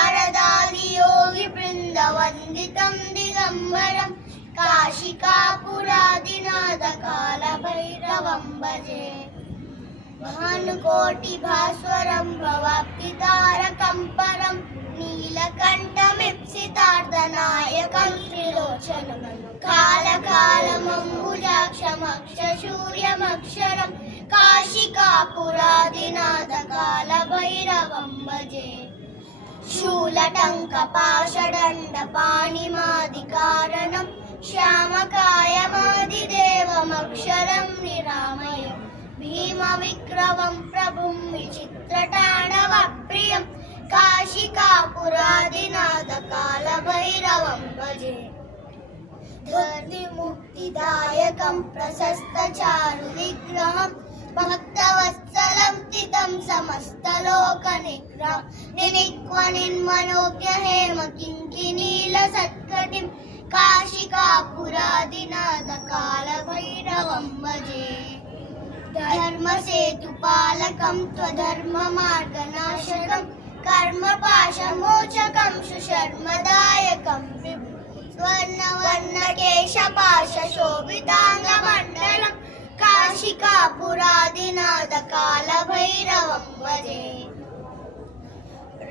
नारदादियोगिवृन्दवन्दितं दिगम्बरं काशिकापुरादिनाथ कालभैरवं भजे। भानुकोटिभास्वरं भवाब्धितारकं परं नीलकण्ठमीप्सितार्धनायकं त्रिलोचनं कालकालमम्बुजाक्षमक्षसूर्यमक्षरं काशिकापुरादिनाथ कालभैरवं भजे। शूलटङ्कपाशदण्डपाणिमादिकारणं श्यामकायमादिदेवमक्षरं निरामयं भीमविक्रमं प्रभुं विचित्रताण्डवप्रियं काशिकापुरादिनाथ कालभैरवं भजे। धर्तिमुक्तिदायकं प्रशस्तचारुविग्रहं भक्तवत्सलं स्थितं समस्तलोकनिग्रहं निनिक्वनिन्मनोज्ञहेमकिङ्किणीलसत्कटिं काशिकापुरादिनाथ कालभैरवं भजे। धर्मसेतुपालकं त्वधर्ममार्गनाशकं कर्मपाशमोचकं सुशर्मदायकं विभुं स्वर्णवर्णकेशपाशशोभिताङ्गमण्डलं काशिकापुरादिनाथ कालभैरवं भजे।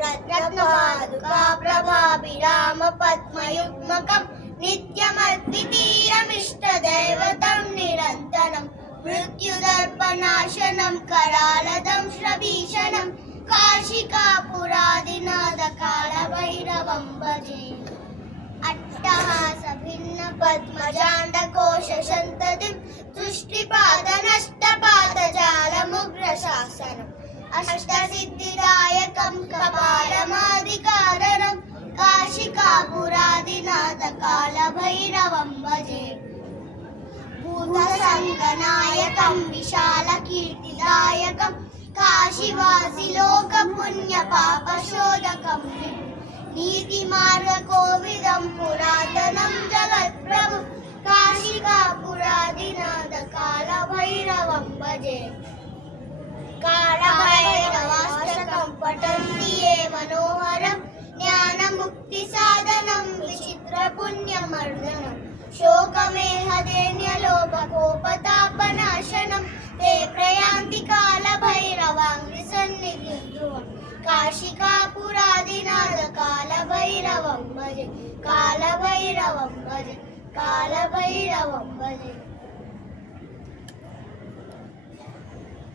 रत्नपादुकाप्रभाभिरामपद्मयुग्मकं नित्यमद्वितीयमिष्टदैवतं निरन्तरं मृत्युदर्पनाशनं करालदं श्रभीषणं काशिकापुरादिनाथ कालभैरवं भजे। अट्टहासभिन्नपद्मजाण्डकोशसन्ततिं तुष्टिपादनष्टपादजालमुग्रशासनम् अष्टसिद्धिदायकं कपालमादिकारणं काशिकापुरादिनाथ कालभैरवं भजे। भूतसङ्गनायकं विशालकीर्तिदायकं काशीवासिलोकपुण्यपापशोधकं नीतिमार्गकोविदं पुरातनं जगत्प्रभुं काशिकापुरादिनाथ कालभैरवं भजे। कालभैरवाष्टकं पठन्ति ये मनोहरं ज्ञानमुक्तिसाधनं विचित्रपुण्यमर्दनं शोकमेहदैन्यलोभकोपतापनाशनं ते प्रयान्ति कालभैरवाङ्घ्रिसन्निधिं ध्रुवं काशिकापुरादिनाथ कालभैरवं भजे। कालभैरवं भजे। कालभैरवं भजे।